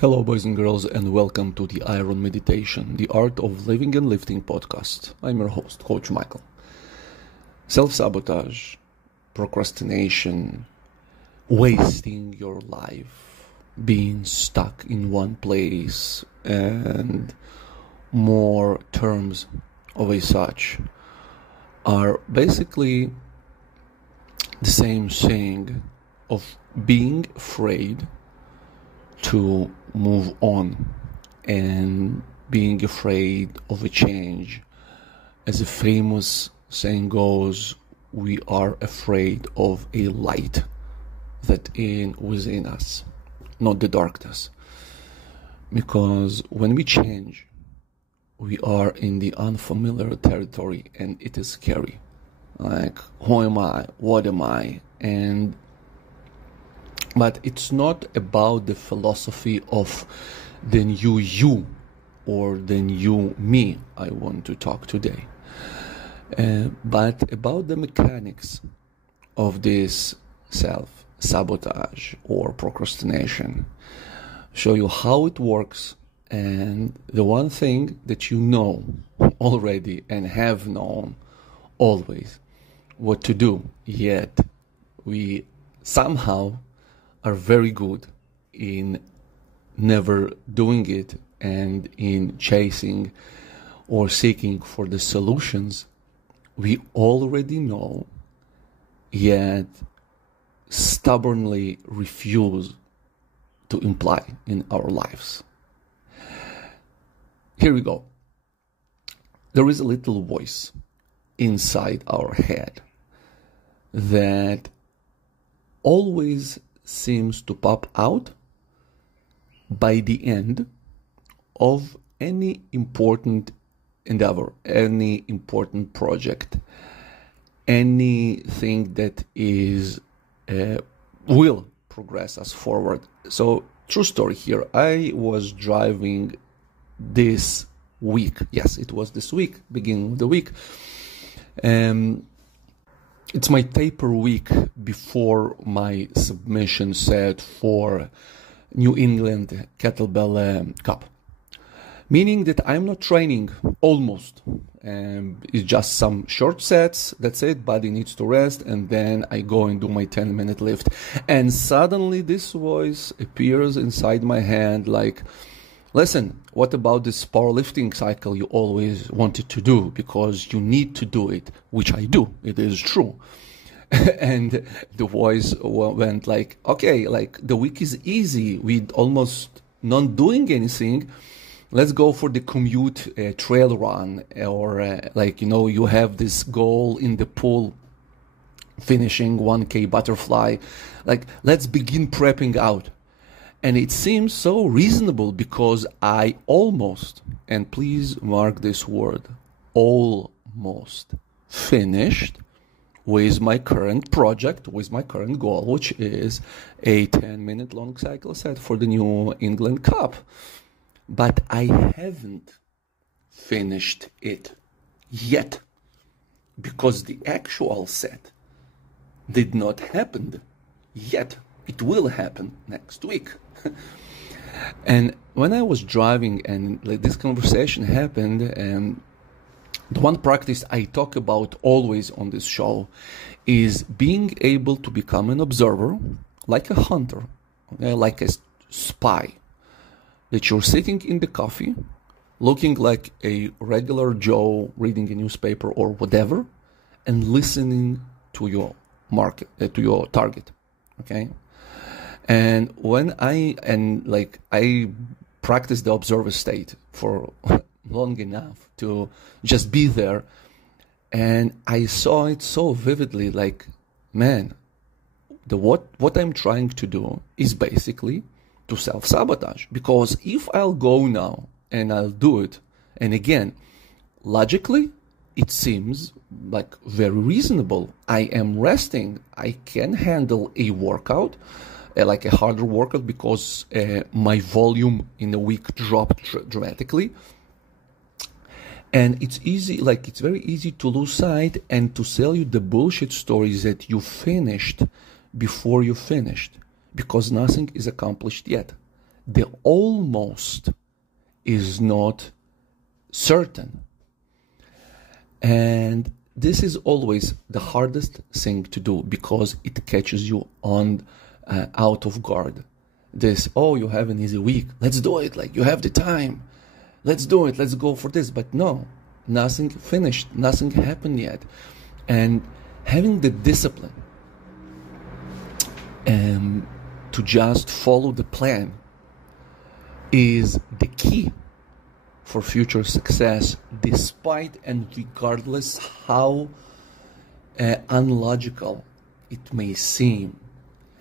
Hello, boys and girls, and welcome to the Iron Meditation, the Art of Living and Lifting podcast. I'm your host, Coach Michael. Self-sabotage, procrastination, wasting your life, being stuck in one place, and more terms of a such are basically the same thing of being afraid to move on and being afraid of a change. As a famous saying goes, we are afraid of a light that is within us, not the darkness. Because when we change, we are in the unfamiliar territory and it is scary. Like, who am I? What am I? But it's not about the philosophy of the new you or the new me I want to talk today, but about the mechanics of this self-sabotage or procrastination. Show you how it works, and the one thing that you know already and have known always what to do, yet we somehow are very good in never doing it and in chasing or seeking for the solutions we already know, yet stubbornly refuse to imply in our lives. Here we go. There is a little voice inside our head that always seems to pop out by the end of any important endeavor, any important project, anything that is will progress us forward. So, true story here. I was driving this week. Yes, it was this week, beginning of the week. It's my taper week before my submission set for New England Kettlebell Cup. Meaning that I'm not training, almost. It's just some short sets, that's it, body needs to rest, and then I go and do my 10-minute lift. And suddenly this voice appears inside my head like, listen, what about this powerlifting cycle you always wanted to do? Because you need to do it, which I do. It is true. And the voice went like, okay, like the week is easy with almost not doing anything. Let's go for the commute trail run, or you have this goal in the pool, finishing 1K butterfly. Like, let's begin prepping out. And it seems so reasonable because I almost, and please mark this word, almost finished with my current project, with my current goal, which is a 10-minute long cycle set for the New England Cup. But I haven't finished it yet because the actual set did not happen yet. It will happen next week. And when I was driving and this conversation happened, and the one practice I talk about always on this show is being able to become an observer, like a hunter, like a spy, that you're sitting in the coffee, looking like a regular Joe reading a newspaper or whatever, and listening to your to your target, okay? And when I practice the observer state for long enough to just be there, and I saw it so vividly, like, man, what I'm trying to do is basically to self-sabotage. Because if I'll go now and I'll do it, and again, logically, it seems like very reasonable. I am resting. I can handle a workout, like a harder workout, because my volume in a week dropped dramatically. And it's very easy to lose sight and to sell you the bullshit stories that you finished before you finished, because nothing is accomplished yet. The almost is not certain. And this is always the hardest thing to do because it catches you on out of guard. This, oh, you have an easy week, let's do it, like you have the time, let's do it, let's go for this. But no, nothing finished, nothing happened yet. And having the discipline to just follow the plan is the key for future success, despite and regardless how unlogical it may seem.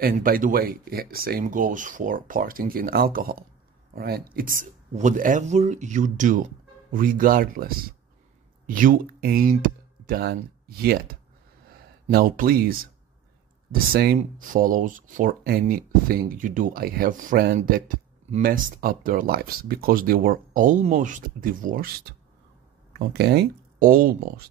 And by the way, same goes for partying and alcohol, right? It's whatever you do, regardless, you ain't done yet. Now, please, the same follows for anything you do. I have friends that messed up their lives because they were almost divorced, okay? Almost.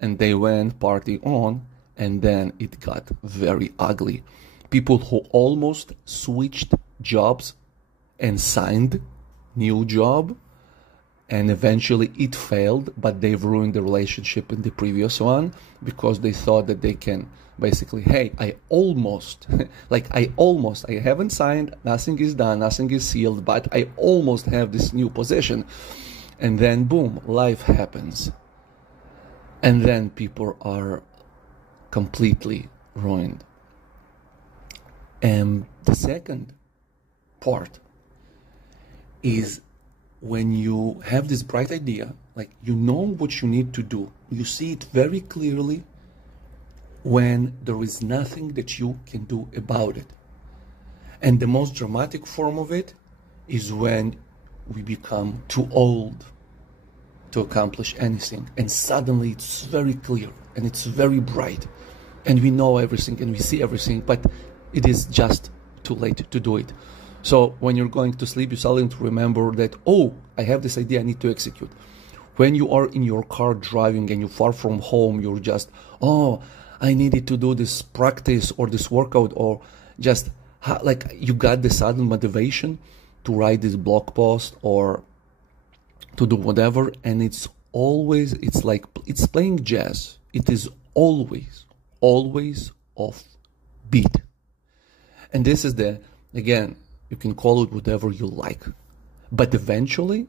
And they went party on, and then it got very ugly. People who almost switched jobs and signed new job, and eventually it failed, but they've ruined the relationship in the previous one because they thought that they can basically, hey, I haven't signed, nothing is done, nothing is sealed, but I almost have this new position. And then boom, life happens. And then people are completely ruined. And the second part is when you have this bright idea, like you know what you need to do, you see it very clearly when there is nothing that you can do about it. And the most dramatic form of it is when we become too old to accomplish anything. And suddenly it's very clear and it's very bright and we know everything and we see everything, but it is just too late to do it. So when you're going to sleep, you suddenly remember that, oh, I have this idea I need to execute. When you are in your car driving and you're far from home, you're just, oh, I needed to do this practice or this workout, or just like you got the sudden motivation to write this blog post or to do whatever. And it's like it's playing jazz. It is always off beat. And this is again, you can call it whatever you like. But eventually,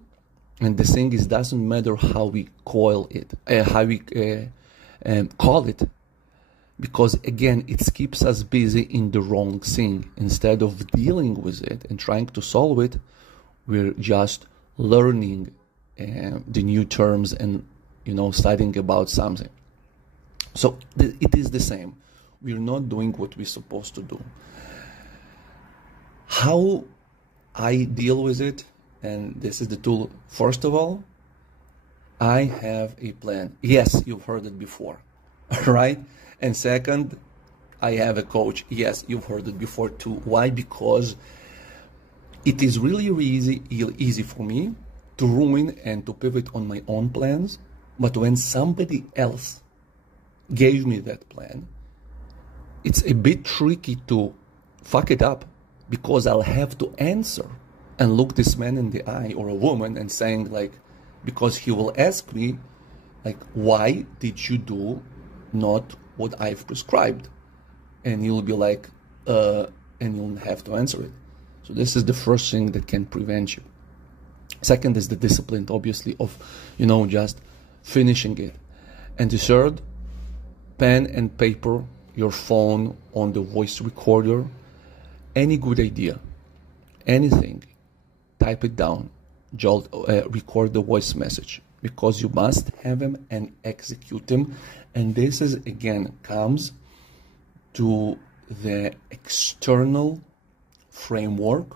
and the thing is, doesn't matter how we call it, because again, it keeps us busy in the wrong thing. Instead of dealing with it and trying to solve it, we're just learning the new terms and studying about something. So it is the same. We're not doing what we're supposed to do. How I deal with it, and this is the tool. First of all, I have a plan. Yes, you've heard it before, right? And second, I have a coach. Yes, you've heard it before too. Why? Because it is really easy for me to ruin and to pivot on my own plans. But when somebody else gave me that plan, it's a bit tricky to fuck it up, because I'll have to answer and look this man in the eye or a woman and saying, like, because he will ask me, like, why did you do not what I've prescribed? And he'll be like, and you'll have to answer it. So this is the first thing that can prevent you. Second is the discipline, obviously, of, just finishing it. And the third, pen and paper, your phone on the voice recorder, any good idea, anything, type it down, record the voice message, because you must have them and execute them. And this is, again, comes to the external framework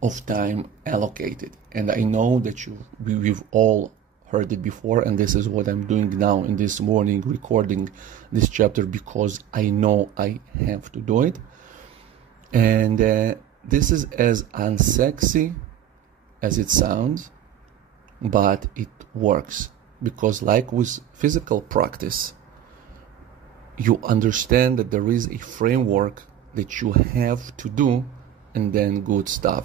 of time allocated. And I know that we've all heard it before, and this is what I'm doing now in this morning, recording this chapter, because I know I have to do it. And this is as unsexy as it sounds, but it works. Because like with physical practice, you understand that there is a framework that you have to do and then good stuff.